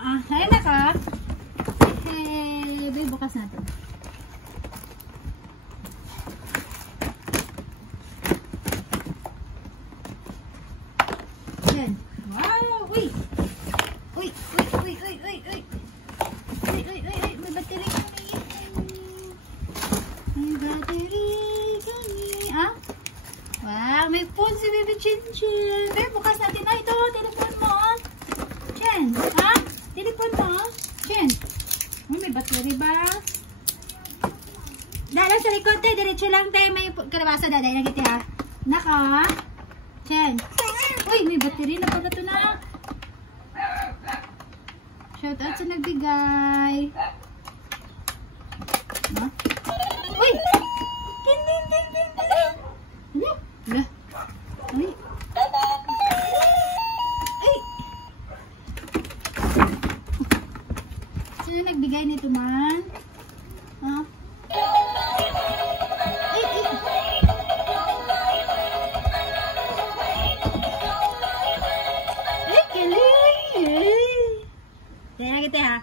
Ayan na ka. Hey, babe, bukas natin. Yan. Wow, uy. Uy. May battery kami. Ah? Wow, may phone si Baby Chinchin. Babe, bukas natin na ito. Telephone mo. Chen, ha? Telephone mo. Chen. May battery ba? Dahil sa likod tayo, diretso lang tayo. May karabasa daday na kita. Naka. Chen. Uy, may battery na pala ito na. Shout out sa nagbigay. Ha? Uy! Ano? Wala. Uy. Ay! Sino nagbigay nito man? Ha? Ay! Ay, galing! Tingnan kita ha.